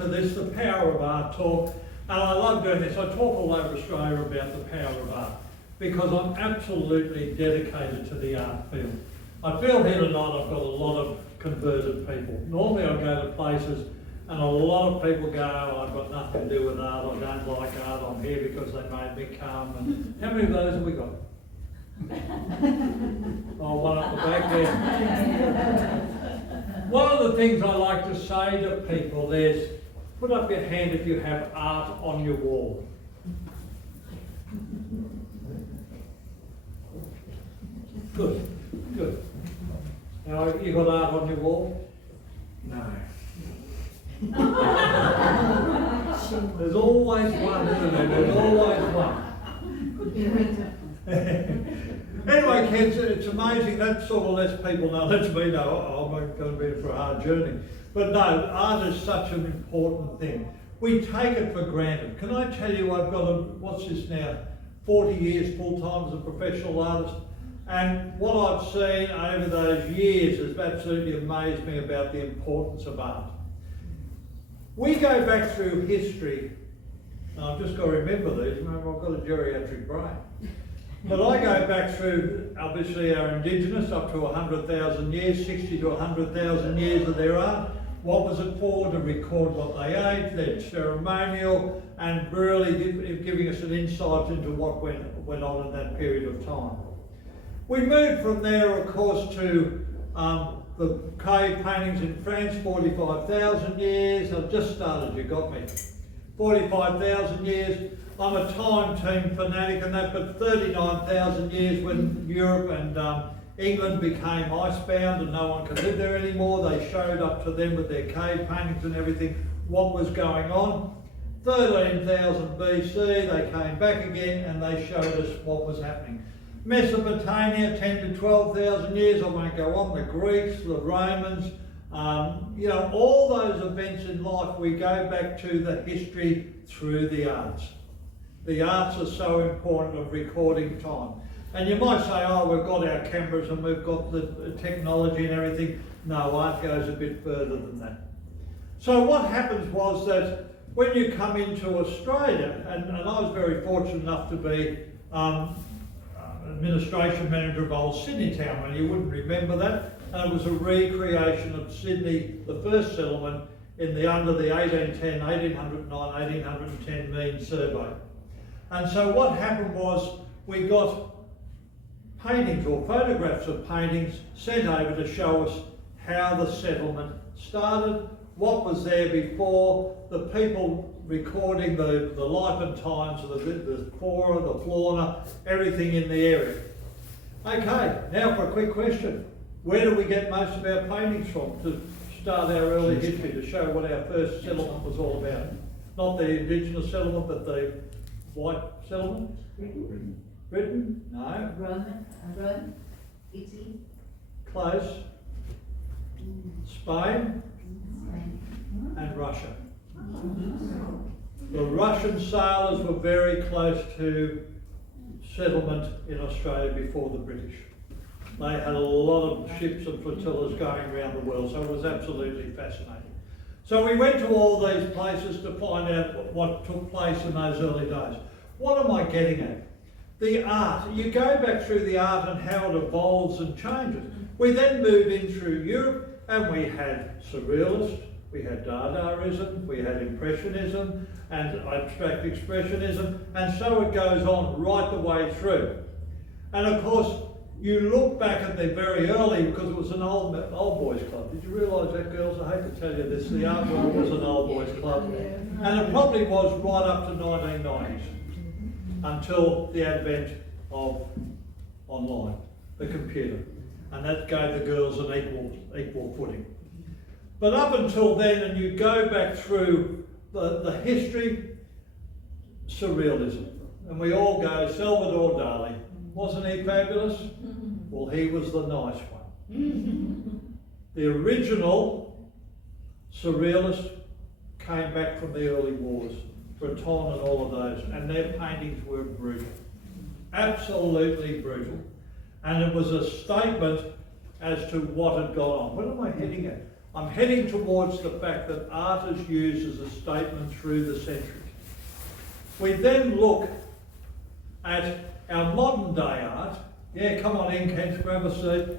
to this, the Power of Art talk, and I love doing this. I talk all over Australia about the power of art because I'm absolutely dedicated to the art field. I feel here tonight I've got a lot of converted people. Normally I go to places and a lot of people go, I've got nothing to do with art, I don't like art, I'm here because they made me come. And how many of those have we got? Oh, one up the back there. One of the things I like to say to people is, put up your hand if you have art on your wall. Good, good. Now, you got art on your wall? No. There's always one, isn't there? There's always one. Anyway, kids, it's amazing. That sort of lets people know, lets me know, oh, I'm going to be in for a hard journey. But no, art is such an important thing. We take it for granted. Can I tell you, I've got what's this now, 40 years full-time as a professional artist. And what I've seen over those years has absolutely amazed me about the importance of art. We go back through history, and I've just got to remember these, remember I've got a geriatric brain. But I go back through, obviously, our Indigenous up to 100,000 years, 60 to 100,000 years of their art. What was it for? To record what they ate, their ceremonial, and really giving us an insight into what went on in that period of time. We moved from there, of course, to the cave paintings in France, 45,000 years. I've just started, you got me. 45,000 years. I'm a time team fanatic and that, but 39,000 years when Europe and England became icebound and no one could live there anymore, they showed up to them with their cave paintings and everything, what was going on. 13,000 BC, they came back again and they showed us what was happening. Mesopotamia, 10 to 12,000 years, I won't go on, the Greeks, the Romans, you know, all those events in life, we go back to the history through the arts. The arts are so important of recording time. And you might say, oh, we've got our cameras and we've got the technology and everything. No, art goes a bit further than that. So what happens was that when you come into Australia, and I was very fortunate enough to be administration manager of old Sydney Town, and you wouldn't remember that. And it was a recreation of Sydney, the first settlement, under the 1810, 1809, 1810 mean survey. And so what happened was we got paintings or photographs of paintings sent over to show us how the settlement started, what was there before, the people recording the life and times of the flora, the fauna, everything in the area. Okay, now for a quick question. Where do we get most of our paintings from to start our early history, to show what our first settlement was all about? Not the Indigenous settlement, but the white settlement? Britain. Britain? No. Rome. Italy. Close. Spain and Russia. The Russian sailors were very close to settlement in Australia before the British. They had a lot of ships and flotillas going around the world, so it was absolutely fascinating. So we went to all these places to find out what took place in those early days. What am I getting at? The art. You go back through the art and how it evolves and changes. We then move in through Europe and we had Surrealist, we had Dadaism, we had Impressionism and Abstract Expressionism, and so it goes on right the way through. And of course, you look back at the very early, because it was an old boys club. Did you realise that, girls? I hate to tell you this, the art world was an old boys club. And it probably was right up to 1990s, until the advent of online, the computer. And that gave the girls an equal footing. But up until then, and you go back through the history, Surrealism. And we all go, Salvador Dali, wasn't he fabulous? Well, he was the nice one. The original Surrealist came back from the early wars, Breton and all of those, and their paintings were brutal. Absolutely brutal. And it was a statement as to what had gone on. What am I heading at? I'm heading towards the fact that art is used as a statement through the centuries. We then look at our modern day art. Yeah, come on in, Kent, grab a seat.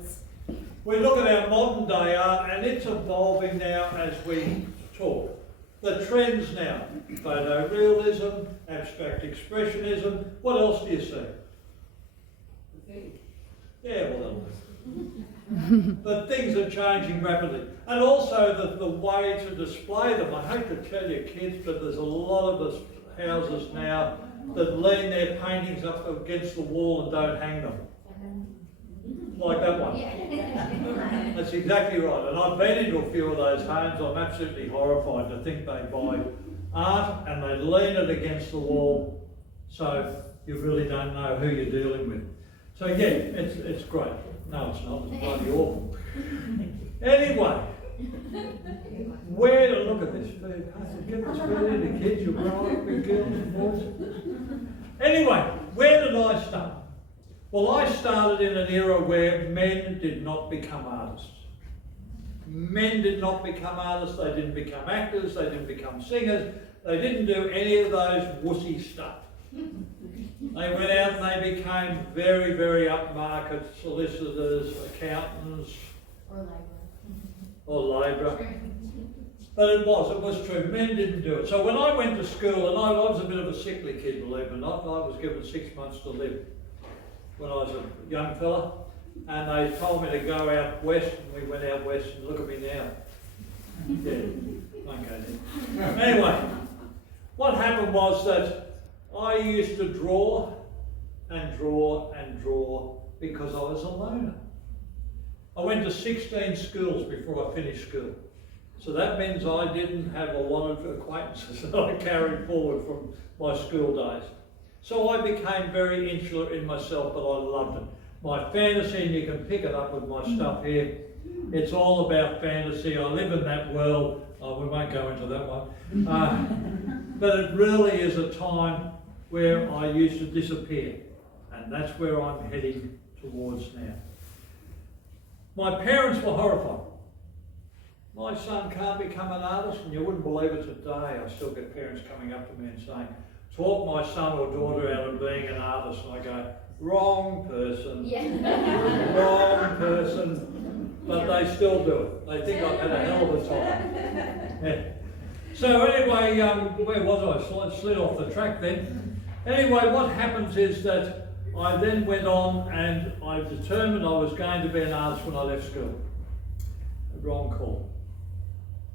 We look at our modern day art and it's evolving now as we talk. The trends now, photorealism, abstract expressionism, what else do you see? Yeah, well, but things are changing rapidly. And also the way to display them. I hate to tell you kids, but there's a lot of us houses now that lean their paintings up against the wall and don't hang them. Like that one. That's exactly right. And I've been into a few of those homes. I'm absolutely horrified to think they buy art and they lean it against the wall, so you really don't know who you're dealing with. So yeah, it's great. No, it's not. It's bloody awful. Anyway, where to look at this food? Get this food into kids. You'll grow up with girls and boys. Anyway, where did I start? Well, I started in an era where men did not become artists. Men did not become artists, they didn't become actors, they didn't become singers, they didn't do any of those wussy stuff. They went out and they became very, very upmarket solicitors, accountants, or labourer. But it was true, men didn't do it. So when I went to school, and I was a bit of a sickly kid, believe it or not, I was given 6 months to live when I was a young fella, and they told me to go out west, and we went out west, and look at me now. Yeah, okay then. Anyway, what happened was that I used to draw and draw and draw because I was a loner. I went to 16 schools before I finished school. So that means I didn't have a lot of acquaintances that I carried forward from my school days. So I became very insular in myself, but I loved it. My fantasy, and you can pick it up with my stuff here, it's all about fantasy. I live in that world. Oh, we won't go into that one. But it really is a time where I used to disappear. And that's where I'm heading towards now. My parents were horrified. My son can't become an artist, and you wouldn't believe it today. I still get parents coming up to me and saying, talk my son or daughter out of being an artist. And I go, wrong person, wrong person. But they still do it. They think I've had a hell of a time. Yeah. So anyway, where was I? I slid off the track then. Anyway, what happens is that I then went on and I determined I was going to be an artist when I left school. A wrong call.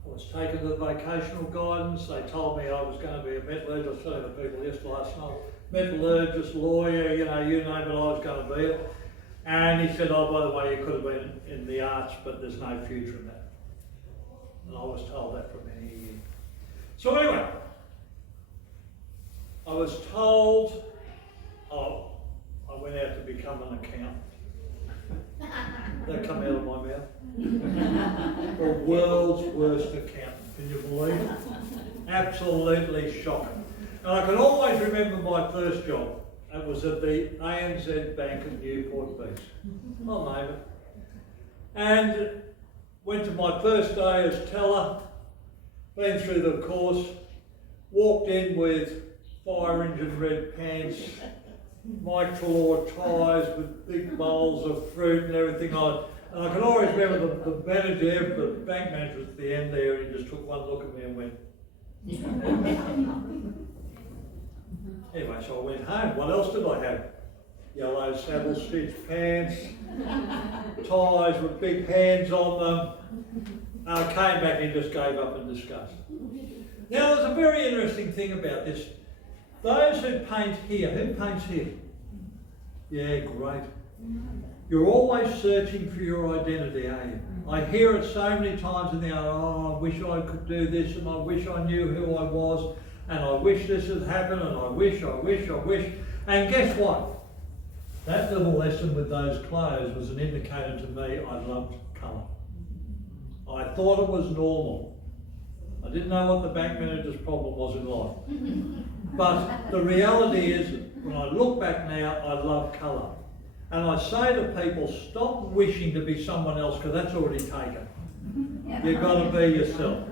I was taken to vocational guidance. They told me I was going to be a metallurgist. I was telling the people just last night, metallurgist, lawyer, you name it, I was going to be it. And he said, oh, by the way, you could have been in the arts, but there's no future in that. And I was told that for many years. So anyway, I was told, I went out to become an accountant. That come out of my mouth. The world's worst accountant, can you believe it? Absolutely shocking. And I can always remember my first job. It was at the ANZ Bank at Newport Beach. I'll name it. And went to my first day as teller, been through the course, walked in with fire engine red pants, microlore ties with big bowls of fruit and everything on it. And I can always remember the manager, the bank manager at the end there, he just took one look at me and went. Anyway, so I went home. What else did I have? Yellow saddle stitch pants, ties with big hands on them. And I came back and just gave up in disgust. Now there's a very interesting thing about this. Those who paint here, who paints here? Yeah, great. You're always searching for your identity, are you? I hear it so many times in the I wish I could do this, and I wish I knew who I was, and I wish this had happened, and I wish. And guess what? That little lesson with those clothes was an indicator to me I loved colour. I thought it was normal. I didn't know what the bank manager's problem was in life. But the reality is, when I look back now, I love colour. And I say to people, stop wishing to be someone else, because that's already taken. You've got to be yourself.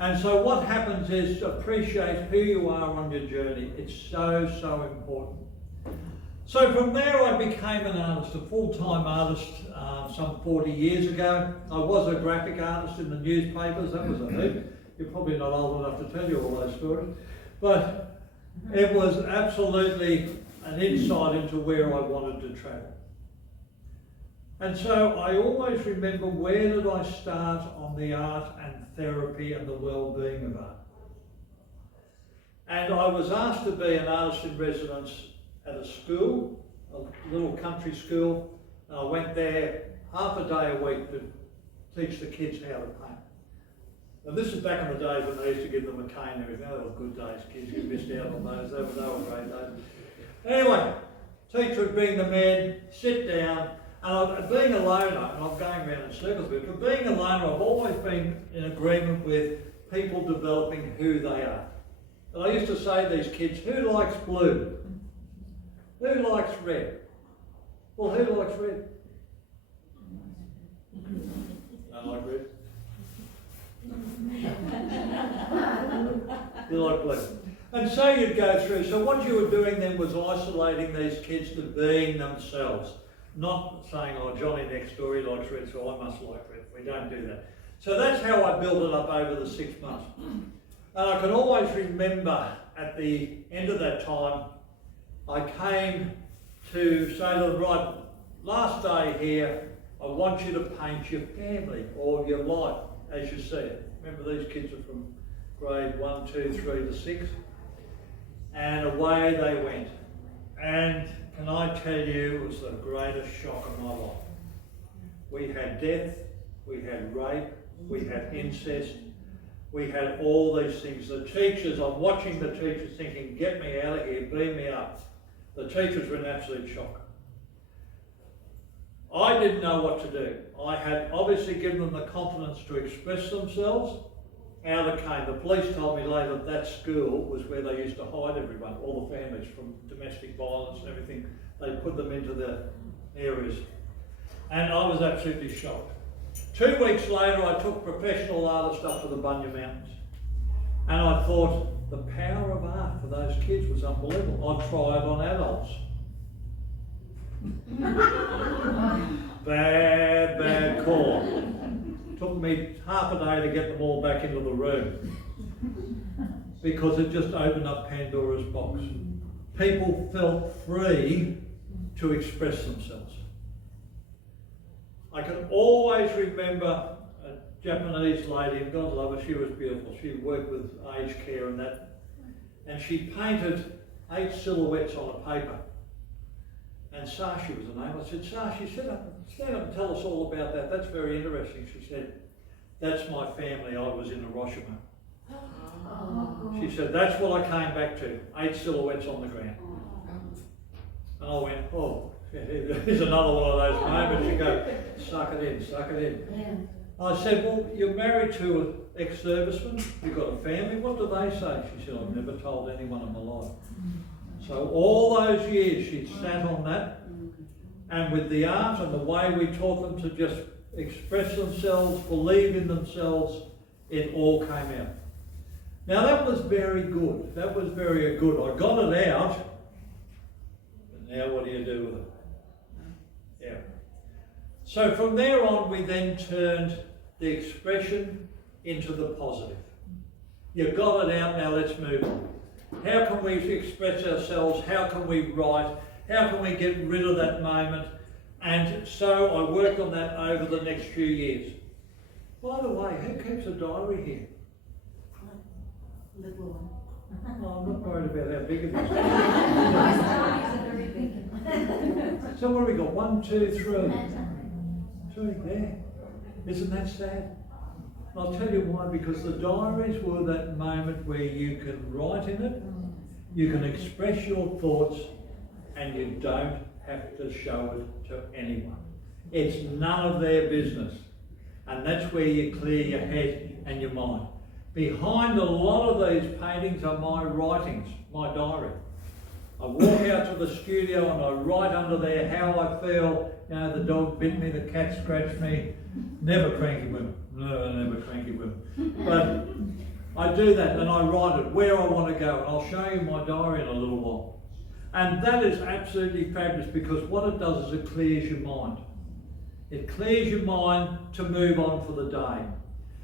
And so what happens is appreciate who you are on your journey. It's so, so important. So from there I became an artist, a full-time artist some 40 years ago. I was a graphic artist in the newspapers. That was a hoot. You're probably not old enough to tell you all those stories. But it was absolutely an insight into where I wanted to travel. And so I always remember, where did I start on the art and therapy and the well-being of art? And I was asked to be an artist in residence at a school, a little country school. And I went there half a day a week to teach the kids how to paint. And this is back in the days when they used to give them a cane and everything. They were good days, kids. You missed out on those. They were great days. Anyway, teacher would bring them in, sit down. And being a loner, and I'm going around in circles a bit, but being a loner, I've always been in agreement with people developing who they are. And I used to say to these kids, who likes blue? Who likes red? Well, who likes red? I like red. You like blue. And so you'd go through. So what you were doing then was isolating these kids to being themselves. Not saying, oh, Johnny next door, he likes red, so I must like red. We don't do that. So that's how I built it up over the 6 months. And I can always remember at the end of that time, I came to say to them, right, last day here, I want you to paint your family or your life as you see it. Remember, these kids are from grade 1, 2, 3 to 6. And away they went. And can I tell you, it was the greatest shock of my life. We had death, we had rape, we had incest, we had all these things. The teachers, I'm watching the teachers thinking, get me out of here, beam me up. The teachers were in absolute shock. I didn't know what to do. I had obviously given them the confidence to express themselves. Out it came. The police told me later that school was where they used to hide everyone, all the families from domestic violence and everything. They put them into the areas. And I was absolutely shocked. 2 weeks later, I took professional artists up to the Bunya Mountains. And I thought the power of art for those kids was unbelievable. I'd try it on adults. Bad call. Took me half a day to get them all back into the room because it just opened up Pandora's box. People felt free to express themselves. I can always remember a Japanese lady, and God love her, she was beautiful. She worked with aged care and that, and she painted 8 silhouettes on a paper. And Sashi was the name. I said, Sashi, stand up and tell us all about that. That's very interesting. She said, that's my family. I was in Hiroshima. She said, that's what I came back to. 8 silhouettes on the ground. And I went, oh, here's another one of those moments. You go, suck it in, suck it in. Yeah. I said, well, you're married to an ex-serviceman. You've got a family. What do they say? She said, I've never told anyone in my life. So all those years she'd sat on that, and with the art and the way we taught them to just express themselves, believe in themselves, it all came out. Now that was very good. That was very good. I got it out, but now what do you do with it? Yeah. So from there on, we then turned the expression into the positive. You've got it out, now let's move on. How can we express ourselves? How can we write? How can we get rid of that moment? And so I worked on that over the next few years. By the way, who keeps a diary here? Little one. Oh, I'm not worried about how big it is. My diaries are very big. So what have we got? 1, 2, 3. 3 there. Isn't that sad? I'll tell you why, because the diaries were that moment where you can write in it, you can express your thoughts, and you don't have to show it to anyone. It's none of their business. And that's where you clear your head and your mind. Behind a lot of these paintings are my writings, my diary. I walk out to the studio and I write under there how I feel. You know, the dog bit me, the cat scratched me, Never cranky women. Never cranky women. But I do that and I write it where I want to go. And I'll show you my diary in a little while. And that is absolutely fabulous because what it does is it clears your mind. It clears your mind to move on for the day.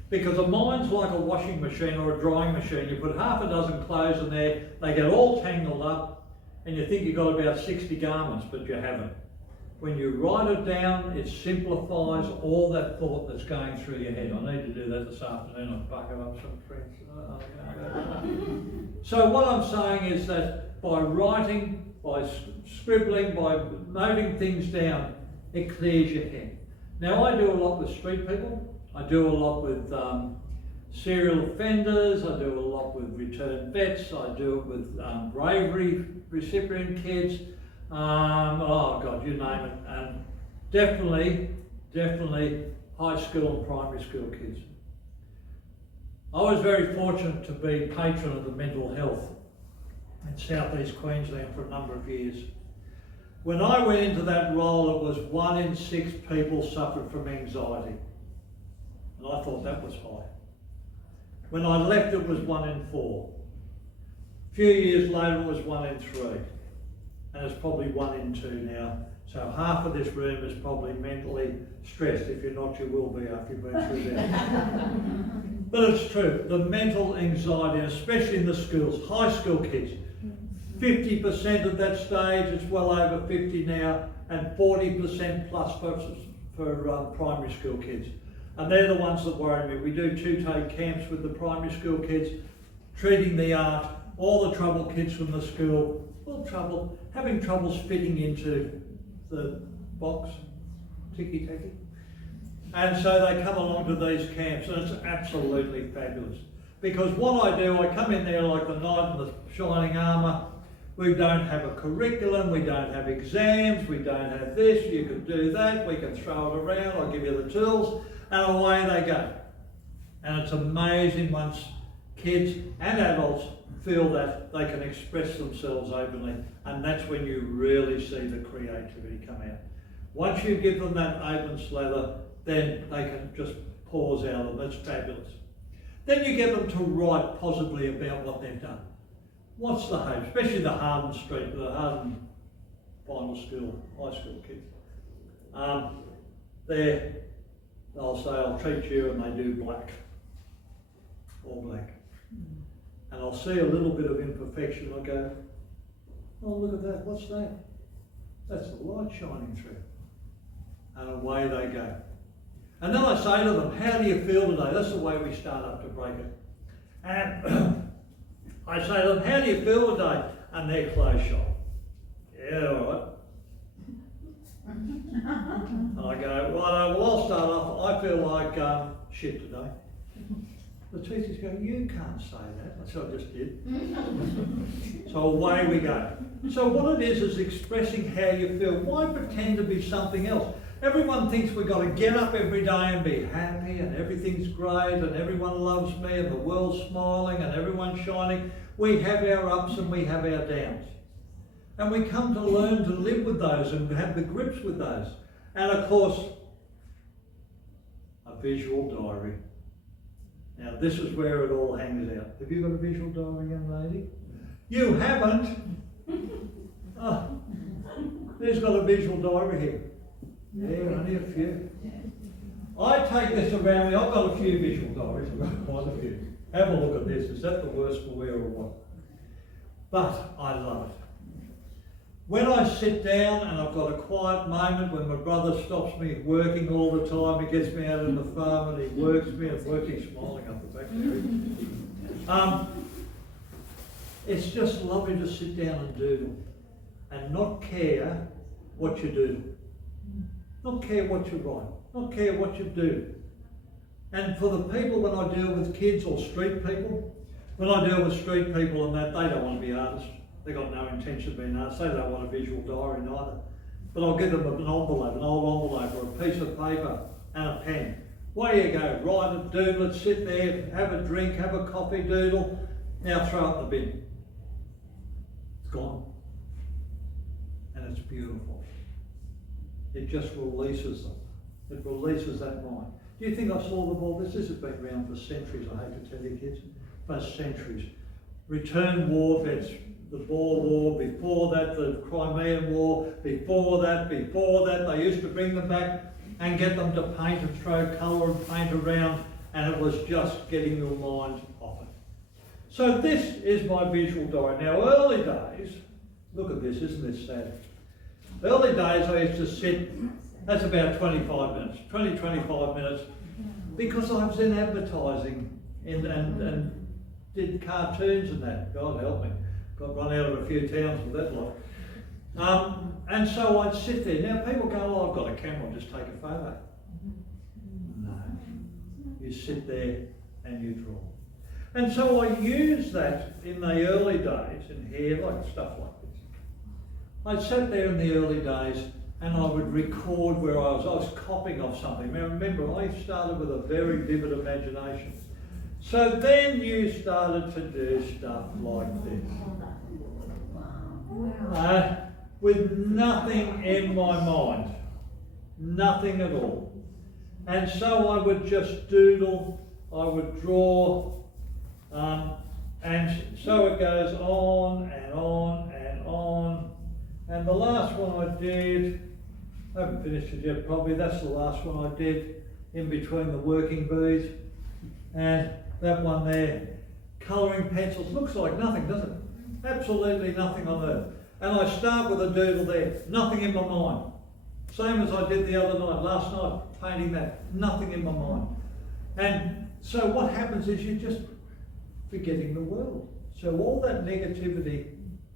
Because a mind's like a washing machine or a drying machine. You put half a dozen clothes in there, they get all tangled up, and you think you've got about 60 garments, but you haven't. When you write it down, it simplifies all that thought that's going through your head. I need to do that this afternoon. I'll bucket up some friends. So what I'm saying is that by writing, by scribbling, by noting things down, it clears your head. Now I do a lot with street people. I do a lot with serial offenders. I do a lot with returned vets. I do it with bravery recipient kids. Oh God, you name it. And definitely high school and primary school kids. I was very fortunate to be patron of the mental health in southeast Queensland for a number of years. When I went into that role, it was 1 in 6 people suffered from anxiety. And I thought that was high. When I left, it was 1 in 4. A few years later, it was 1 in 3. And it's probably 1 in 2 now. So half of this room is probably mentally stressed. If you're not, you will be after you've been through that. But it's true. The mental anxiety, especially in the schools, high school kids, 50% at that stage, it's well over 50 now, and 40% plus for primary school kids. And they're the ones that worry me. We do two-day camps with the primary school kids, treating the art, all the trouble kids from the school, having troubles fitting into the box, ticky-tacky. And so they come along to these camps, and it's absolutely fabulous. Because what I do, I come in there like the knight in the shining armour. We don't have a curriculum, we don't have exams, we don't have this, you can do that, we can throw it around, I'll give you the tools, and away they go. And it's amazing once kids and adults feel that they can express themselves openly, and that's when you really see the creativity come out. Once you give them that open slather, then they can just pause out of them. It's fabulous. Then you get them to write positively about what they've done. What's the hope? Especially the Harden Street, the Harden final school, high school kids. They'll say, I'll treat you, and they do black, all black. And I'll see a little bit of imperfection. I'll go, oh, look at that, what's that? That's the light shining through. And away they go. And then I say to them, how do you feel today? That's the way we start up to break it. And I say to them, how do you feel today? And they're close shot. Yeah, all right. And I go, right, well, I'll start off. I feel like shit today. The teachers go, you can't say that. That's what I just did. So away we go. So what it is expressing how you feel. Why pretend to be something else? Everyone thinks we've got to get up every day and be happy and everything's great and everyone loves me and the world's smiling and everyone's shining. We have our ups and we have our downs. And we come to learn to live with those and have the grips with those. And of course, a visual diary. Now this is where it all hangs out. Have you got a visual diary, young lady? You haven't? Oh, who's got a visual diary here? Yeah, only a few. I take this around me. I've got a few visual diaries. I've got quite a few. Have a look at this. Is that the worst for wear or what? But I love it. When I sit down and I've got a quiet moment when my brother stops me working all the time, he gets me out on the farm and he works me, and working smiling up the back there. It's just lovely to sit down and doodle and not care what you do. Not care what you write, not care what you do. And for the people, when I deal with kids or street people, when I deal with street people and that, they don't want to be artists. They've got no intention of being artists. They don't want a visual diary neither. But I'll give them an envelope, an old envelope or a piece of paper and a pen. Away you go, write it, doodle it, sit there, have a drink, have a coffee, doodle. Now throw it in the bin. It's gone. And it's beautiful. It just releases them. It releases that mind. Do you think I saw them all? This has been around for centuries, I hate to tell you kids, for centuries. Return war vets, the Boer War, before that the Crimean War, before that, they used to bring them back and get them to paint and throw colour and paint around, and it was just getting your mind off it. So this is my visual diary. Now early days, look at this, isn't this sad? Early days I used to sit, that's about 25 minutes, 25 minutes, because I was in advertising and did cartoons and that, God help me. Got run out of a few towns with that lot. And so I'd sit there. Now people go, oh, I've got a camera, I'll just take a photo. No. You sit there and you draw. And so I used that in the early days in here, like stuff like this. I sat there in the early days and I would record where I was copying off something. Now remember, I started with a very vivid imagination. So then you started to do stuff like this. With nothing in my mind. Nothing at all. And so I would just doodle, I would draw, and so it goes on and on and on. And the last one I did, I haven't finished it yet probably, that's the last one I did in between the working bees. And that one there, colouring pencils, looks like nothing, doesn't it? Absolutely nothing on earth. And I start with a doodle there, nothing in my mind. Same as I did the other night, last night, painting that, nothing in my mind. And so what happens is you're just forgetting the world. So all that negativity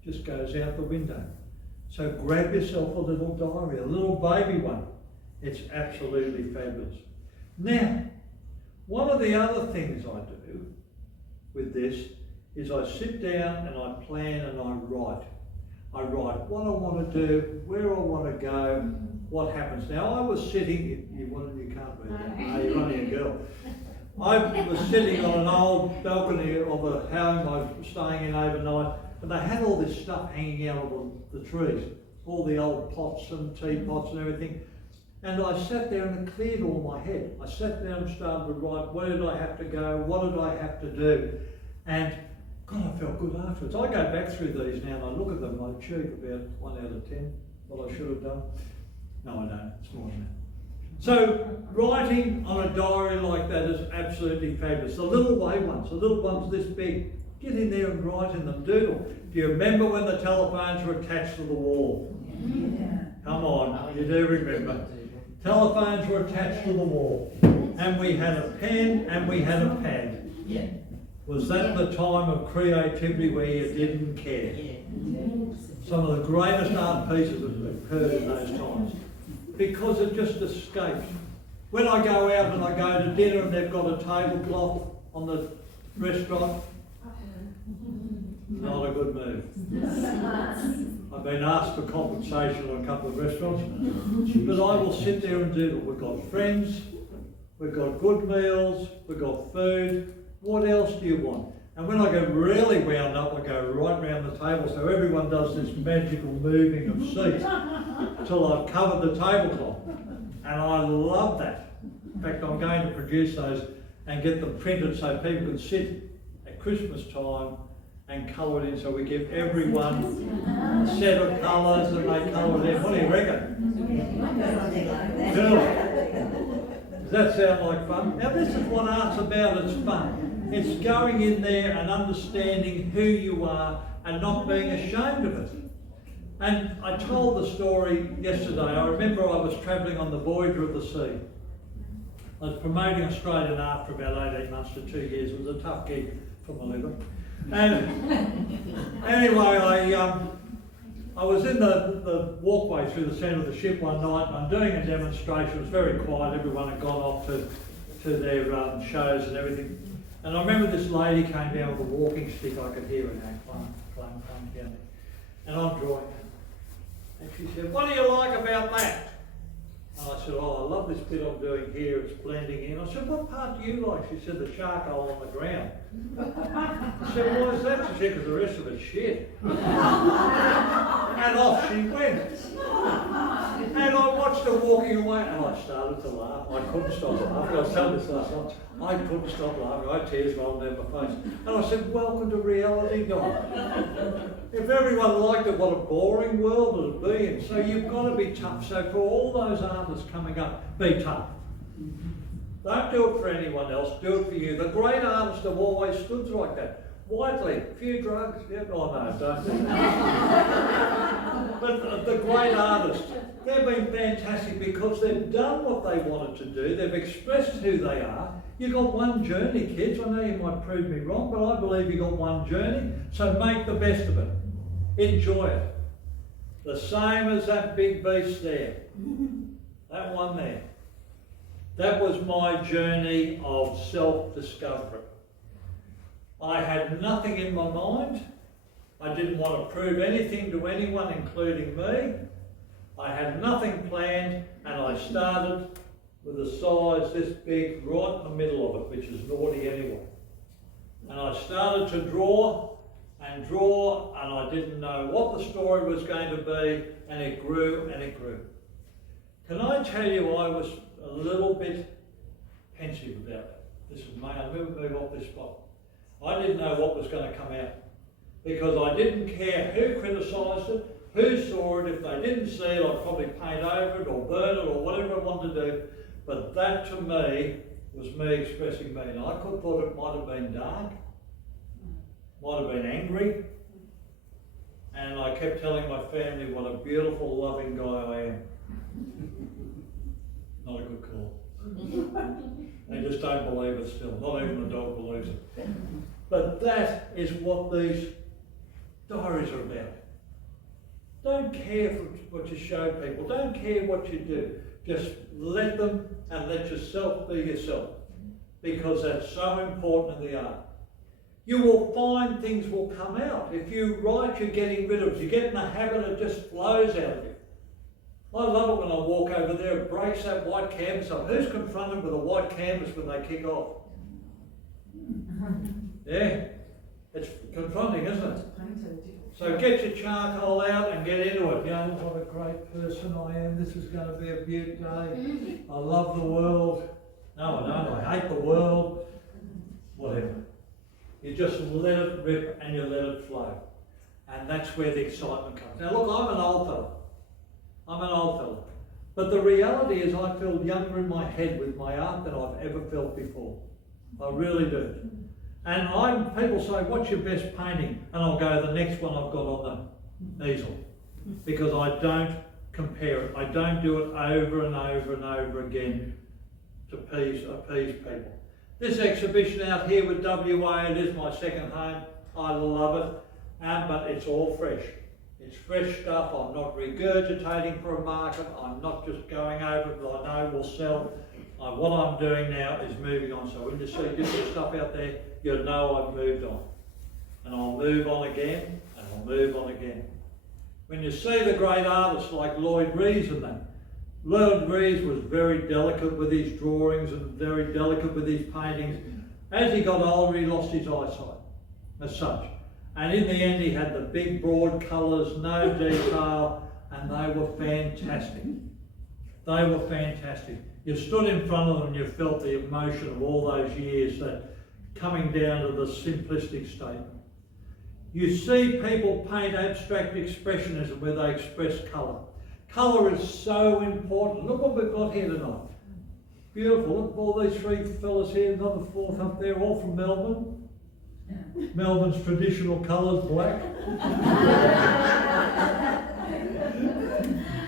just goes out the window. So grab yourself a little diary, a little baby one. It's absolutely fabulous. Now, one of the other things I do with this is I sit down and I plan and I write. I write what I want to do, where I want to go, what happens. Now I was sitting, you can't read that, no, you're only a girl. I was sitting on an old balcony of a home I was staying in overnight, and they had all this stuff hanging out of the trees, all the old pots and teapots and everything. And I sat there and it cleared all my head. I sat down and started to write, where did I have to go, what did I have to do? And God, I felt good afterwards. I go back through these now and I look at them and I achieve about 1 out of 10, what I should have done. No, I don't, it's more than that. So writing on a diary like that is absolutely fabulous. The little ones this big, get in there and write in them, doodle. Do you remember when the telephones were attached to the wall? Yeah. Come on, you do remember. Telephones were attached to the wall. And we had a pen and we had a pad. Yeah. Was that the time of creativity where you didn't care? Some of the greatest art pieces have occurred in those times. Because it just escapes. When I go out and I go to dinner and they've got a tablecloth on the restaurant, not a good move. I've been asked for compensation on a couple of restaurants, but I will sit there and doodle. We've got friends, we've got good meals, we've got food. What else do you want? And when I get really wound up, I go right round the table so everyone does this magical moving of seats until I've covered the tablecloth. And I love that. In fact, I'm going to produce those and get them printed so people can sit at Christmas time and colour it in, so we give everyone a set of colours and they colour it in. What do you reckon? Cool. Does that sound like fun? Now this is what art's about, it's fun. It's going in there and understanding who you are and not being ashamed of it. And I told the story yesterday. I remember I was travelling on the Voyager of the Sea. I was promoting Australian art for about 18 months to 2 years. It was a tough gig for my liver. And anyway, I was in the walkway through the centre of the ship one night and I'm doing a demonstration. It was very quiet. Everyone had gone off to their shows and everything. And I remember this lady came down with a walking stick. I could hear her now, clang, clang, clang down there. And I'm drawing her. And she said, what do you like about that? And I said, oh, I love this bit I'm doing here, it's blending in. I said, what part do you like? She said, the charcoal on the ground. I said, why is that? She said, because the rest of it's shit. And off she went. And I watched her walking away and I started to laugh. I couldn't stop laughing. I was telling this last night. I couldn't stop laughing. I had tears rolling down my face. And I said, welcome to reality, Dom. If everyone liked it, what a boring world it would be in. So you've got to be tough. So for all those artists coming up, be tough. Don't do it for anyone else, do it for you. The great artists have always stood like that. Whiteley, a few drugs, yeah, oh no, don't do that. But the great artists, they've been fantastic because they've done what they wanted to do, they've expressed who they are. You've got one journey, kids. I know you might prove me wrong, but I believe you've got one journey, so make the best of it. Enjoy it. The same as that big beast there, that one there. That was my journey of self-discovery. I had nothing in my mind. I didn't want to prove anything to anyone, including me. I had nothing planned, and I started with a size this big right in the middle of it, which is naughty anyway. And I started to draw, and I didn't know what the story was going to be, and it grew and it grew. Can I tell you, I was a little bit pensive about it. This is me. I'll move off this spot. I didn't know what was going to come out because I didn't care who criticised it, who saw it. If they didn't see it, I'd probably paint over it or burn it or whatever I wanted to do. But that to me was me expressing me. And I thought it might have been dark, might have been angry. And I kept telling my family what a beautiful, loving guy I am. Not a good call. They just don't believe it still. Not even the dog believes it. But that is what these diaries are about. Don't care for what you show people. Don't care what you do. Just let them and let yourself be yourself. Because that's so important in the art. You will find things will come out. If you write, you're getting rid of it. You get in the habit, it just flows out of you. I love it when I walk over there, it breaks that white canvas up. Who's confronted with a white canvas when they kick off? Yeah, it's confronting, isn't it? So get your charcoal out and get into it. You know, what a great person I am. This is going to be a beaut day. I love the world. No, I don't. I hate the world. Whatever. You just let it rip and you let it flow. And that's where the excitement comes. Now look, I'm an old fella. But the reality is I feel younger in my head with my art than I've ever felt before. I really do. And people say, what's your best painting? And I'll go, the next one I've got on the easel. Because I don't compare it. I don't do it over and over and over again to appease people. This exhibition out here with WA, it is my second home. I love it. But it's all fresh. It's fresh stuff. I'm not regurgitating for a market. I'm not just going over it that I know will sell. What I'm doing now is moving on. So when you see different stuff out there, you'll know I've moved on. And I'll move on again, and I'll move on again. When you see the great artists like Lloyd Rees and that, Lloyd Rees was very delicate with his drawings and very delicate with his paintings. As he got older, he lost his eyesight, as such. And in the end, he had the big, broad colours, no detail, and they were fantastic. They were fantastic. You stood in front of them and you felt the emotion of all those years, that coming down to the simplistic statement. You see people paint abstract expressionism where they express colour. Colour is so important. Look what we've got here tonight. Beautiful. Look, all these three fellas here, another fourth up there, all from Melbourne. Melbourne's traditional colours, black.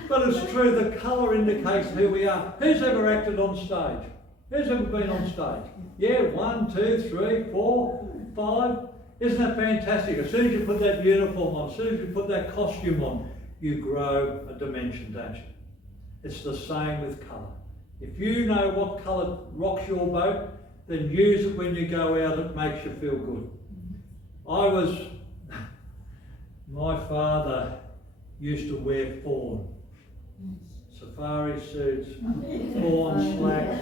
But it's true, the colour indicates who we are. Who's ever acted on stage? Who's ever been on stage? Yeah, 1, 2, 3, 4, 5. Isn't that fantastic? As soon as you put that uniform on, as soon as you put that costume on, you grow a dimension, don't you? It's the same with colour. If you know what colour rocks your boat, then use it when you go out. It makes you feel good. My father used to wear fawn. Safari suits, fawn slacks,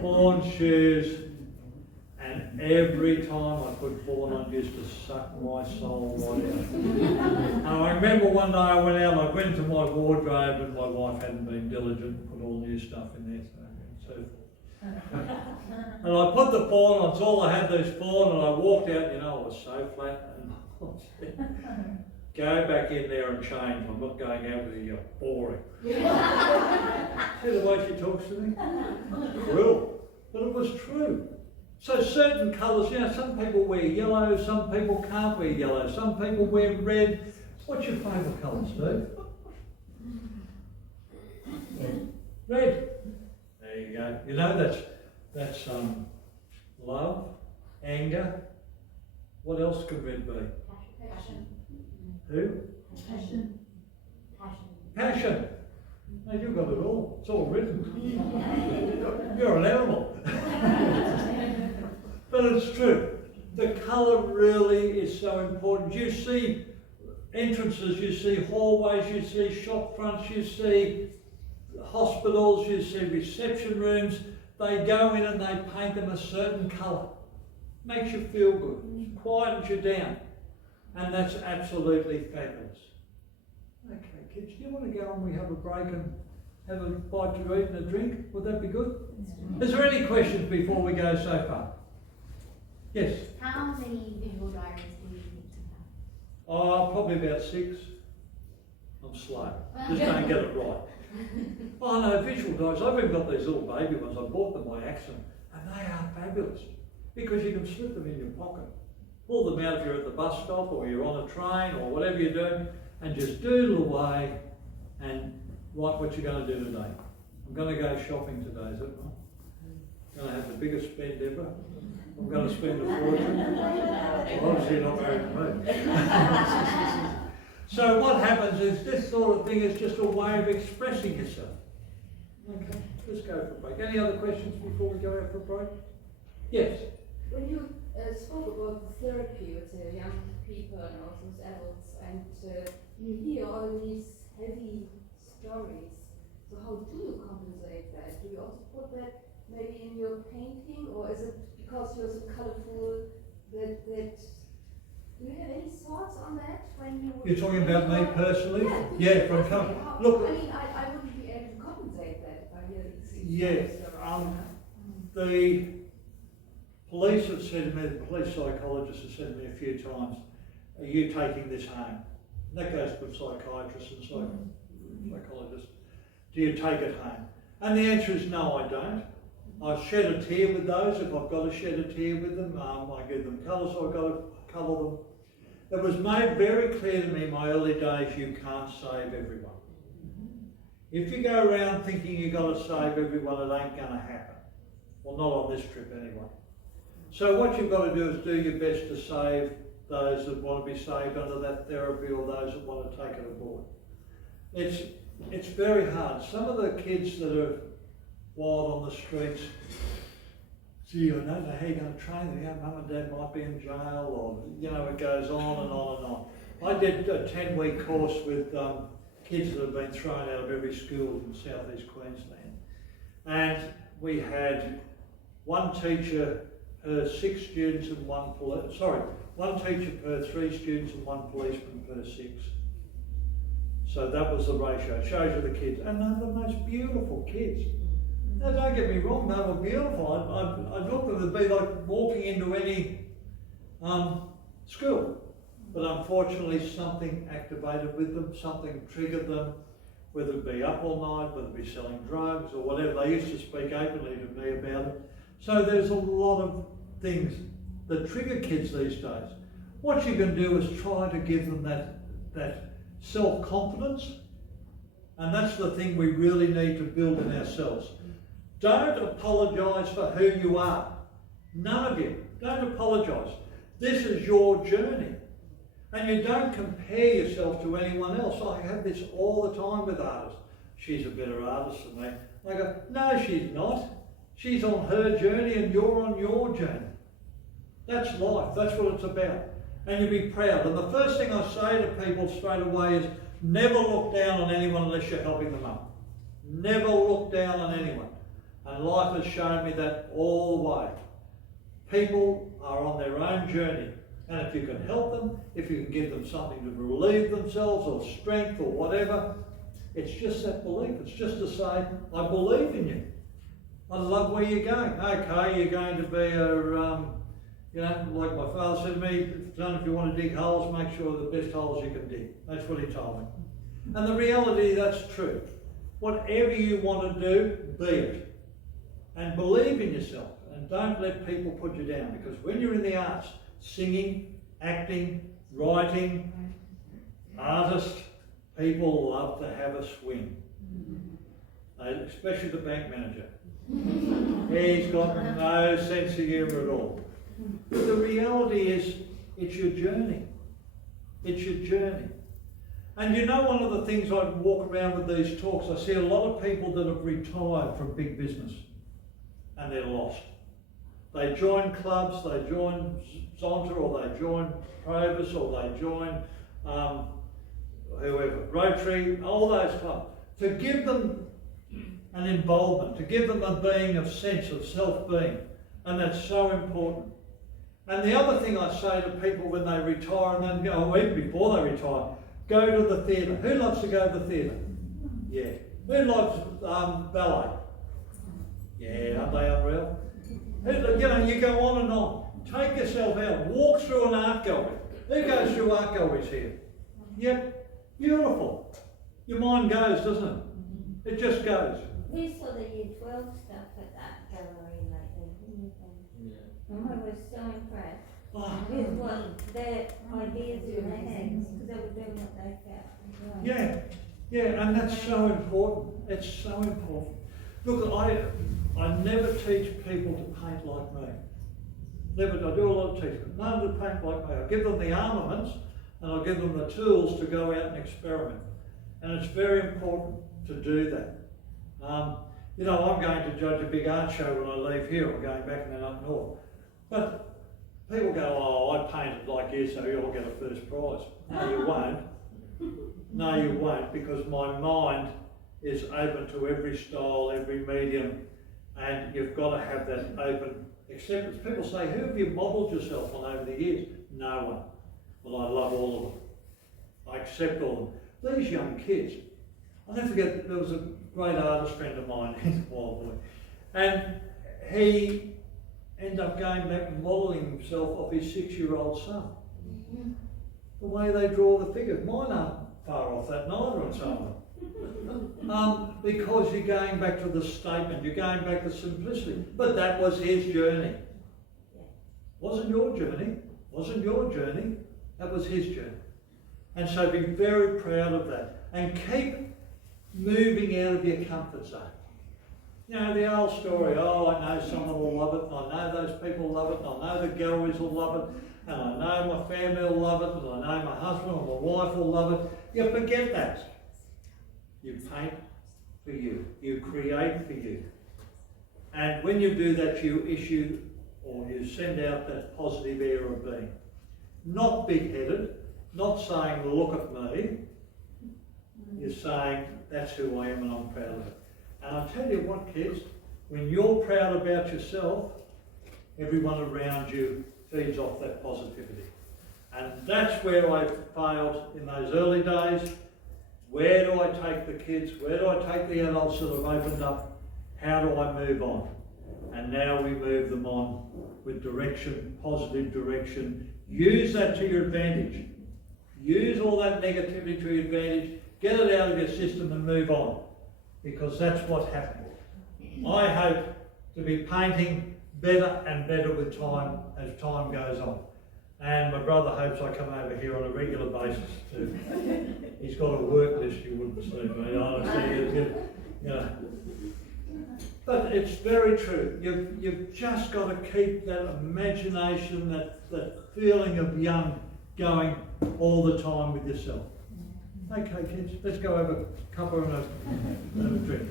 fawn shoes, and And every time I put fawn on, it used to suck my soul right out. And I remember one day I went out, I went into my wardrobe and my wife hadn't been diligent and put all new stuff in there, so and I put the fawn on, it's all I had, these fawn, and I walked out, you know, I was so flat, and I said, go back in there and change, I'm not going out with you, you're boring. See the way she talks to me? Cruel, but it was true. So certain colours, you know, some people wear yellow, some people can't wear yellow, some people wear red. What's your favourite colour, Steve? Red. There you go. You know, that's love, anger. What else could red be? Passion. Who? Passion. Passion. No, you've got it all. It's all written. You're an animal. But it's true. The colour really is so important. You see entrances, you see hallways, you see shop fronts, you see hospitals, you see reception rooms. They go in and they paint them a certain colour. Makes you feel good, quietens you down. And that's absolutely fabulous. Okay, kids, do you want to go and we have a break and have a bite to eat and a drink? Would that be good? Is there any questions before we go so far? Yes? How many visual diaries do you need to have? Oh, probably about 6. I'm slow. Just don't get it right. Oh no, visual diaries. I've even got these little baby ones. I bought them by accident. And they are fabulous. Because you can slip them in your pocket. Pull them out if you're at the bus stop or you're on a train or whatever you're doing. And just doodle away and write what you're going to do today. I'm going to go shopping today, is that right? I'm going to have the biggest spend ever. I'm going to spend a fortune. Well, obviously you're not married to me. So what happens is this sort of thing is just a way of expressing yourself. Okay, let's go for a break. Any other questions before we go out for a break? Yes? When you spoke about the therapy with the young people and also with adults, and you hear all these heavy stories, so how do you compensate that? Do you also put that maybe in your painting, or is it because you're so colorful that do you have any thoughts on that when you? You're talking about me personally? Yeah, from personally. look. I mean, I wouldn't be able to compensate that if I hear these Yeah, the police have said to me, the police psychologist has said to me a few times, are you taking this home? And that goes for psychiatrists and psychologists. Do you take it home? And the answer is no, I don't. I shed a tear with those if I've got to shed a tear with them. I give them colour, so I've got to colour them. It was made very clear to me in my early days, you can't save everyone. If you go around thinking you've got to save everyone, it ain't going to happen. Well, not on this trip anyway. So what you've got to do is do your best to save those that want to be saved under that therapy or those that want to take it aboard. It's very hard. Some of the kids that are wild on the streets, gee, I don't know how you're going to train them. Yeah, mum and dad might be in jail, or, you know, it goes on and on and on. I did a 10-week course with kids that have been thrown out of every school in southeast Queensland. And we had one teacher per 6 students and one teacher per 3 students and 1 policeman per 6. So that was the ratio. It shows you the kids. And they're the most beautiful kids. Now, don't get me wrong, they were beautiful. I looked at them, it'd be like walking into any school. But unfortunately, something activated with them, something triggered them, whether it be up all night, whether it be selling drugs or whatever. They used to speak openly to me about it. So there's a lot of things that trigger kids these days. What you can do is try to give them that self-confidence, and that's the thing we really need to build in ourselves. Don't apologise for who you are. None of you. Don't apologise. This is your journey. And you don't compare yourself to anyone else. I have this all the time with artists. She's a better artist than me. I go, no, she's not. She's on her journey and you're on your journey. That's life. That's what it's about. And you be proud. And the first thing I say to people straight away is never look down on anyone unless you're helping them up. Never look down on anyone. And life has shown me that all the way. People are on their own journey. And if you can help them, if you can give them something to relieve themselves or strength or whatever, it's just that belief. It's just to say, I believe in you. I love where you're going. Okay, you're going to be like my father said to me, son, if you want to dig holes, make sure the best holes you can dig. That's what he told me. And the reality, that's true. Whatever you want to do, be it. And believe in yourself. And don't let people put you down. Because when you're in the arts, singing, acting, writing, artists, people love to have a swing. Especially the bank manager. He's got no sense of humour at all. But the reality is, it's your journey. It's your journey. And you know, one of the things I walk around with these talks, I see a lot of people that have retired from big business and they're lost. They join clubs, they join Zonta, or they join Provis, or they join whoever, Rotary, all those clubs, to give them an involvement, to give them a being of sense of self-being. And that's so important. And the other thing I say to people when they retire, and then go, even before they retire, go to the theatre. Who loves to go to the theatre? Yeah. Who loves ballet? Yeah, aren't they unreal? You go on and on. Take yourself out. Walk through an art gallery. Who goes through art galleries here? Yep. Beautiful. Your mind goes, doesn't it? It just goes. We saw the Year 12 stuff at that gallery lately, didn't you think? Yeah. And I was so impressed with what their ideas in their heads, because they were doing what they felt as well. Yeah, yeah, and that's so important. It's so important. Look, I never teach people to paint like me. Never. I do a lot of teaching. None to paint like me. I give them the armaments and I give them the tools to go out and experiment. And it's very important to do that. I'm going to judge a big art show when I leave here. I'm going back and then up north. But people go, oh, I painted like you, so you'll get a first prize. No, you won't. No, you won't, because my mind is open to every style, every medium, and you've got to have that open acceptance. People say, who have you modelled yourself on over the years? No one. Well, I love all of them. I accept all of them. These young kids, I'll never forget, there was a great artist friend of mine, he's a wild boy, and he ended up going back and modelling himself off his 6-year-old son. The way they draw the figures. Mine aren't far off that neither, and so on. Because you're going back to the statement, you're going back to simplicity. But that was his journey. Wasn't your journey. Wasn't your journey. That was his journey. And so be very proud of that. And keep moving out of your comfort zone. You know, the old story, oh, I know someone will love it, and I know those people love it, and I know the galleries will love it, and I know my family will love it, and I know my husband or my wife will love it. You forget that. You paint for you. You create for you. And when you do that, you issue or you send out that positive air of being. Not big-headed, not saying, look at me. You're saying, that's who I am and I'm proud of it. And I tell you what, kids, when you're proud about yourself, everyone around you feeds off that positivity. And that's where I failed in those early days. Where do I take the kids? Where do I take the adults that have opened up? How do I move on? And now we move them on with direction, positive direction. Use that to your advantage. Use all that negativity to your advantage. Get it out of your system and move on. Because that's what happened. I hope to be painting better and better with time as time goes on. And my brother hopes I come over here on a regular basis too. He's got a work list you wouldn't see, mate. Honestly, But it's very true. You've just got to keep that imagination, that feeling of young going all the time with yourself. Okay, kids, let's go have a cuppa and a drink.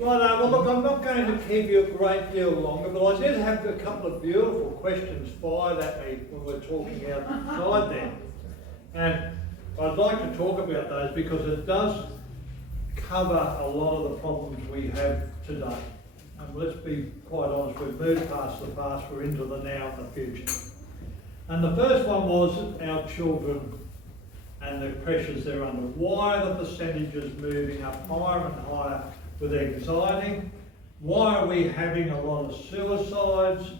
Right, well look, I'm not going to keep you a great deal longer, but I did have a couple of beautiful questions fired at me when we were talking outside there. And I'd like to talk about those because it does cover a lot of the problems we have today. And let's be quite honest, we've moved past the past, we're into the now and the future. And the first one was our children and the pressures they're under. Why are the percentages moving up higher and higher with anxiety? Why are we having a lot of suicides?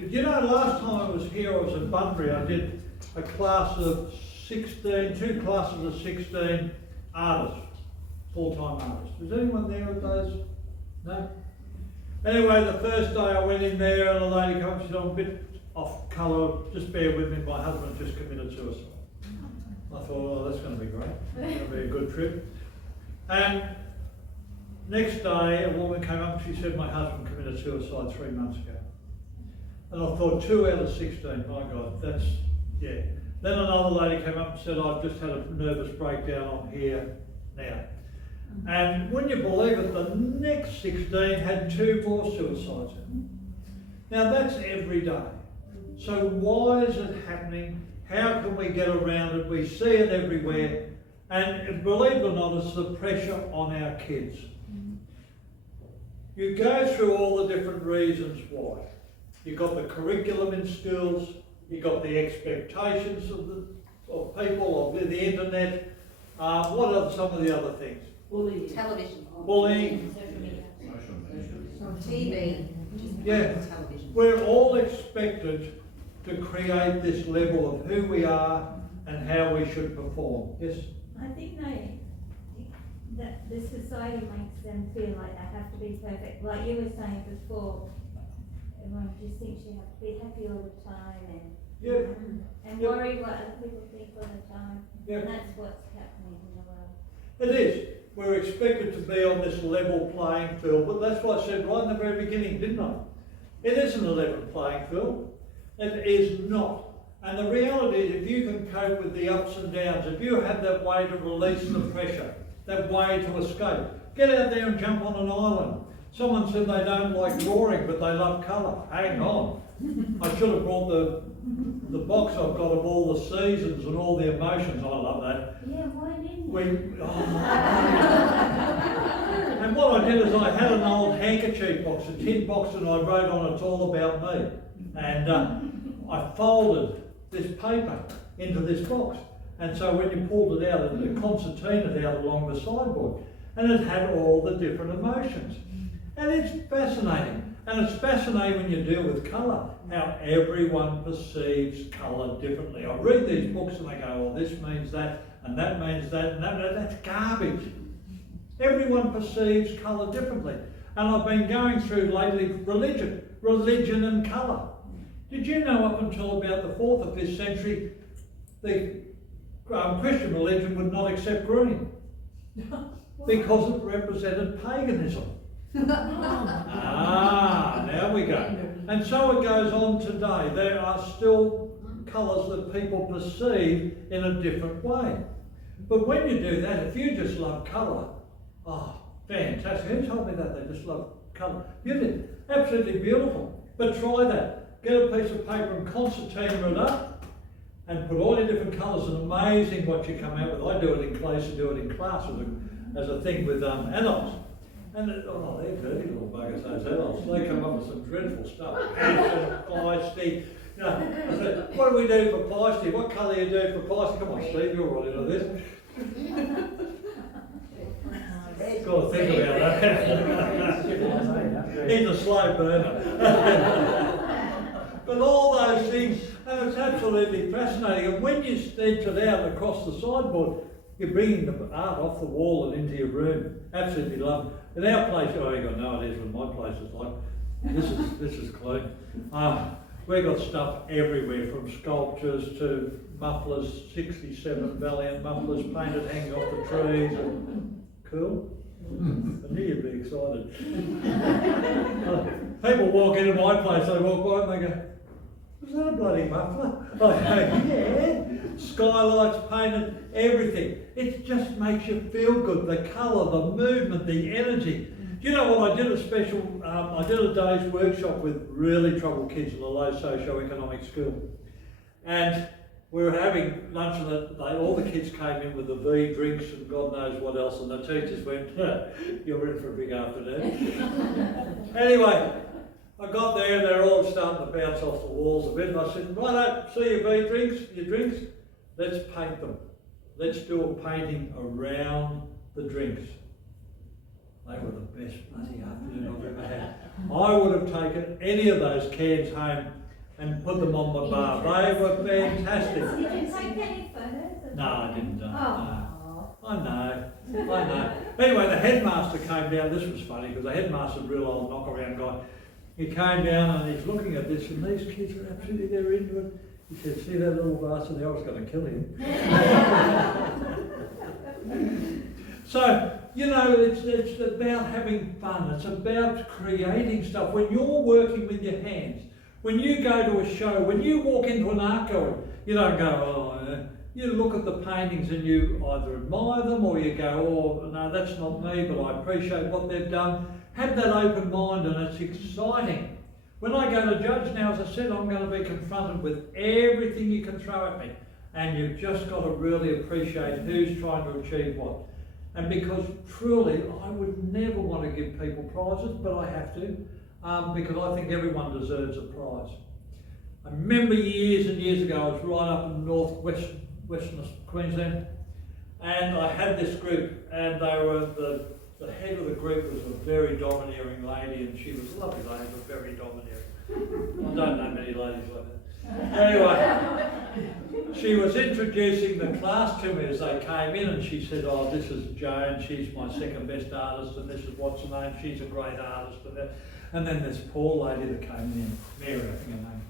You know, last time I was here, I was at Bunbury, I did a class of 16, 2 classes of 16 artists, full-time artists. Was anyone there at those? No? Anyway, the first day I went in there and a lady comes, she said, I'm a bit off colour, just bear with me, my husband just committed suicide. I thought, oh, that's going to be great, it's going to be a good trip. And next day, a woman came up and she said, my husband committed suicide 3 months ago. And I thought, 2 out of 16, my God, that's, yeah. Then another lady came up and said, I've just had a nervous breakdown, I'm here now. And when you believe it, the next 16 had 2 more suicides. Now that's every day. So why is it happening? How can we get around it? We see it everywhere. And believe it or not, it's the pressure on our kids. You go through all the different reasons why. You've got the curriculum in schools, you've got the expectations of people, of the internet. What are some of the other things? Bullying. Television. Bullying. Social media. TV. Yeah. Television. We're all expected to create this level of who we are and how we should perform. Yes? I think that the society makes them feel like they have to be perfect. Like you were saying before, everyone just thinks you have to be happy all the time and Yep. worry what other people think all the time. Yep. And that's what's happening in the world. It is. We're expected to be on this level playing field, but that's what I said right in the very beginning, didn't I? It isn't a level playing field. It is not. And the reality is, if you can cope with the ups and downs, if you have that way to release the pressure, that way to escape, get out there and jump on an island. Someone said they don't like drawing, but they love colour. Hang on. I should have brought the box I've got of all the seasons and all the emotions. I love that. Yeah, why didn't And what I did is I had an old handkerchief box, a tin box, and I wrote on it's all about me. And I folded this paper into this box. And so when you pulled it out, the concertina it out along the sideboard. And it had all the different emotions. And it's fascinating. And it's fascinating when you deal with colour, how everyone perceives colour differently. I read these books and they go, oh, this means that, and that means that, and that's garbage. Everyone perceives colour differently. And I've been going through lately religion and colour. Did you know up until about the 4th or 5th century, the Christian religion would not accept green because it represented paganism. Now we go. And so it goes on today. There are still colours that people perceive in a different way. But when you do that, if you just love colour, oh, fantastic. Who told me that they just love colour? You did. Absolutely beautiful. But try that. Get a piece of paper and concertina it up and put all your different colours, and amazing what you come out with. I do it in class, I do it in class as a thing with adults. And they're dirty little buggers, those adults. They come up with some dreadful stuff. Passion, feisty. You know, I said, what do we do for feisty? What colour do you do for feisty? Come on, Steve, you're right into this. Got to think about that. He's a slow burner. But all those things, and it's absolutely fascinating. And when you stretch it out across the sideboard, you're bringing the art off the wall and into your room. Absolutely love it. In our place, oh, you got no ideas what my place is like. This is clean. We've got stuff everywhere, from sculptures to mufflers, 67 Valiant mufflers painted hanging off the trees. And cool. I knew you'd be excited. People walk into my place, they walk by and they go, "Was that a bloody muffler?" I go, "Yeah." Skylights painted, everything. It just makes you feel good. The colour, the movement, the energy. Do you know what? I did I did a day's workshop with really troubled kids in a low socio-economic school. And we were having lunch and all the kids came in with the V drinks and God knows what else, and the teachers went, you're in for a big afternoon. Anyway, I got there and they're all starting to bounce off the walls a bit, and I said, righto, see your drinks, let's paint them. Let's do a painting around the drinks. They were the best bloody afternoon I've ever had. I would have taken any of those cans home and put them on my bar. They were fantastic. Did you take any photos? No, I didn't. No. Oh. I know. Anyway, the headmaster came down. This was funny because the headmaster's a real old knock-around guy. He came down and he's looking at this, and these kids are absolutely, they're into it. He said, see that little bastard? I was going to kill him. So, you know, it's about having fun. It's about creating stuff. When you're working with your hands, when you go to a show, when you walk into an art gallery, you don't go, oh, you look at the paintings and you either admire them or you go, oh, no, that's not me, but I appreciate what they've done. Have that open mind, and it's exciting. When I go to judge now, as I said, I'm going to be confronted with everything you can throw at me. And you've just got to really appreciate who's trying to achieve what. And because truly, I would never want to give people prizes, but I have to, because I think everyone deserves a prize. I remember years and years ago, I was right up in western Queensland, and I had this group, and they were the head of the group was a very domineering lady, and she was a lovely lady, but very domineering. I don't know many ladies like that. Anyway, she was introducing the class to me as they came in, and she said, oh, this is Joan, she's my second best artist, and this is what's her name, she's a great artist. And then this poor lady that came in, Mary, I think her name.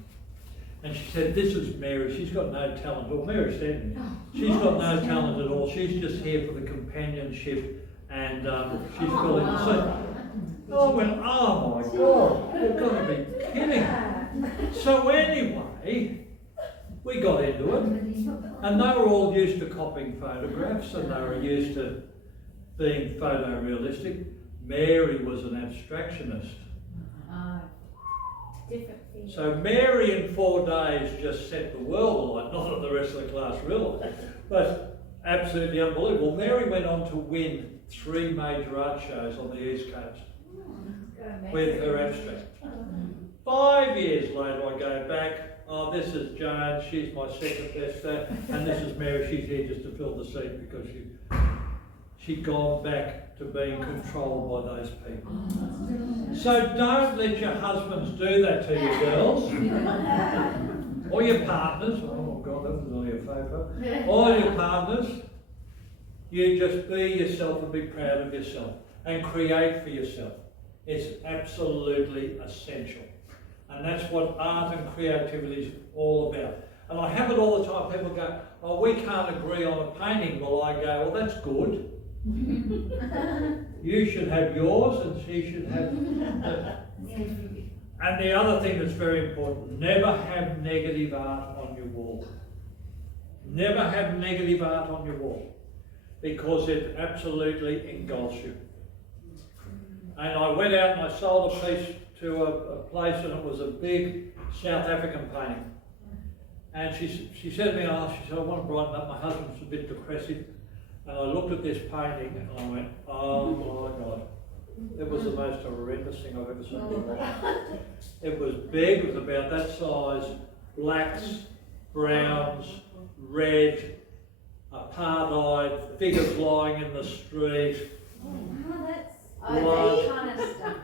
And she said, this is Mary, she's got no talent. Well, Mary said to me, she's got no talent at all, she's just here for the companionship, and she's filling the seat. I went, oh my God, you've got to be kidding. So anyway, we got into it, and they were all used to copying photographs, and they were used to being photorealistic. Mary was an abstractionist. Different things. So Mary in 4 days just set the world alight, not that the rest of the class realised, but absolutely unbelievable. Mary went on to win 3 major art shows on the East Coast with her abstract. 5 years later I go back, oh, this is Joan, she's my second best, and this is Mary, she's here just to fill the seat because she'd gone back to being controlled by those people. So don't let your husbands do that to you, girls. Or your partners. Oh God, that was only a photo. Or your partners. You just be yourself and be proud of yourself and create for yourself. It's absolutely essential. And that's what art and creativity is all about. And I have it all the time. People go, oh, we can't agree on a painting. Well, I go, well, that's good. You should have yours and she should have And the other thing that's very important, never have negative art on your wall. Never have negative art on your wall, because it absolutely engulfs you. And I went out and I sold a piece to a place, and it was a big South African painting. And she said to me, she said, I want to brighten up, my husband's a bit depressive. And I looked at this painting and I went, oh my God. It was the most horrendous thing I've ever seen in my life. It was big, it was about that size, blacks, browns, red, apartheid, figures lying in the street. Blood.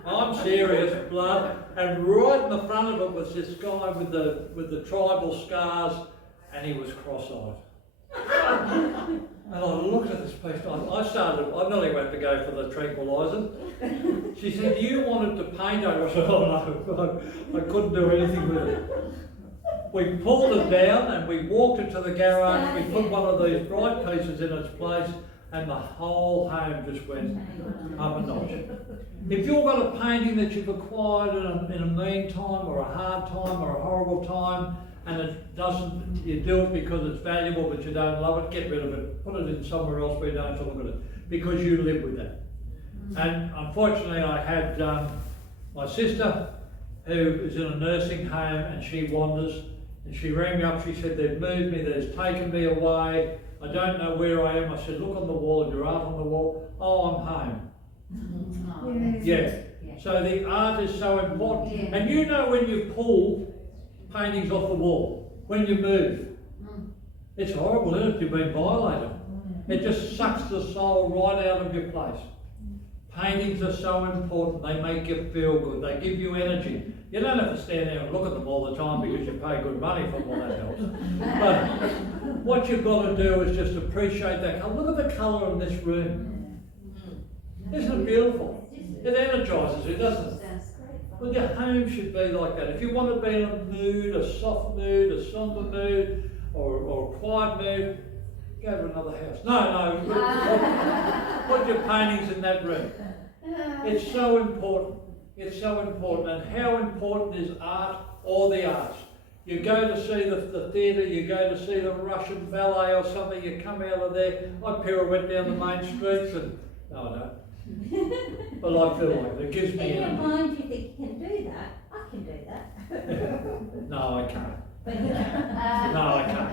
I'm serious, blood. And right in the front of it was this guy with the tribal scars, and he was cross-eyed. And I looked at this place, I nearly went to go for the tranquilizer. She said, do you want it to paint over? I said, oh no, I couldn't do anything with it. We pulled it down and we walked it to the garage, we put one of these bright pieces in its place, and the whole home just went up a notch. If you've got a painting that you've acquired in a mean time or a hard time or a horrible time, and it doesn't, you do it because it's valuable but you don't love it, get rid of it. Put it in somewhere else where you don't have to look at it, because you live with that. And unfortunately I had my sister, who is in a nursing home, and she wanders, And she rang me up, she said, they've moved me, they've taken me away, I don't know where I am. I said, look on the wall, your art on the wall. Oh, I'm home. Yeah. So the art is so important. Yeah. And you know when you pull paintings off the wall, when you move, it's horrible, isn't it? You've been violated. It just sucks the soul right out of your place. Paintings are so important. They make you feel good. They give you energy. You don't have to stand there and look at them all the time because you pay good money for them, that helps. But what you've got to do is just appreciate that colour. Look at the colour in this room. Isn't it beautiful? It energises you, doesn't it? Well, your home should be like that. If you want to be in a mood, a soft mood, a sombre mood, or a quiet mood, go to another house. No, put your paintings in that room. It's so important. It's so important. And how important is art or the arts? You go to see the theatre, you go to see the Russian ballet or something, you come out of there, I pirouette down the main streets and, no I don't. But I feel like it gives me In your energy. mind you think you can do that, I can do that. No, I can't. But you can't. No, I can't.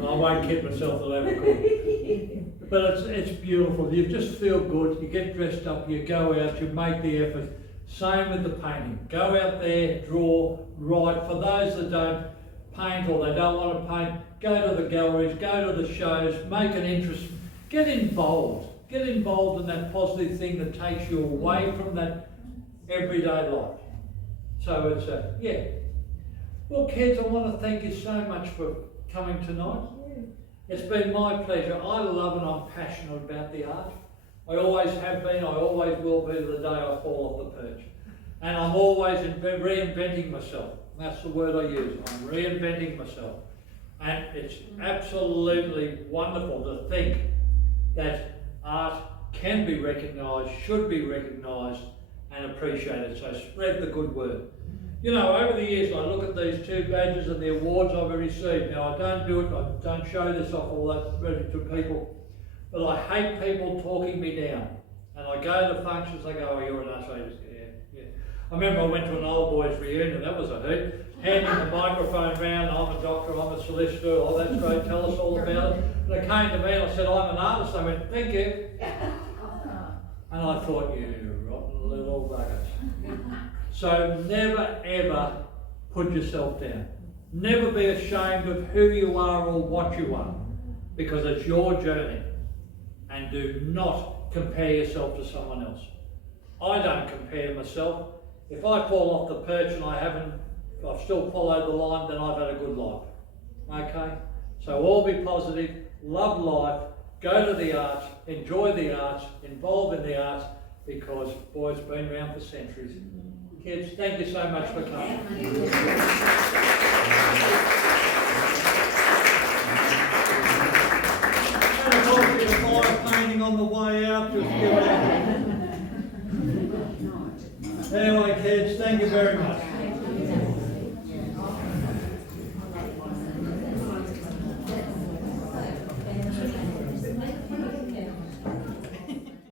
I won't kid myself that I ever could. But it's beautiful. You just feel good. You get dressed up. You go out. You make the effort. Same with the painting. Go out there, draw, write. For those that don't paint or they don't want to paint, go to the galleries, go to the shows, make an interest. Get involved. Get involved in that positive thing that takes you away from that everyday life. So it's yeah. Well, kids, I want to thank you so much for coming tonight. It's been my pleasure. I love and I'm passionate about the art. I always have been, I always will be to the day I fall off the perch. And I'm always reinventing myself. That's the word I use. I'm reinventing myself. And it's absolutely wonderful to think that art can be recognised, should be recognised and appreciated. So spread the good word. You know, over the years, I look at these two badges and the awards I've received. Now, I don't do it, I don't show this off all that ready to people, but I hate people talking me down. And I go to functions, they go, oh, you're an artist. Yeah. I remember I went to an old boys reunion, that was a hoot. Handing the microphone round, I'm a doctor, I'm a solicitor, oh, that's great, tell us all about it. And they came to me and I said, I'm an artist. I went, thank you. And I thought, you rotten little buggers. So never ever put yourself down. Never be ashamed of who you are or what you are, because it's your journey. And do not compare yourself to someone else. I don't compare myself. If I fall off the perch and I've still followed the line, then I've had a good life. Okay? So all be positive, love life, go to the arts, enjoy the arts, involve in the arts, because boy, it's been around for centuries. Kids, thank you so much for coming. And of course, there's a fire painting on the way out. Just give it out. Anyway, kids, thank you very much.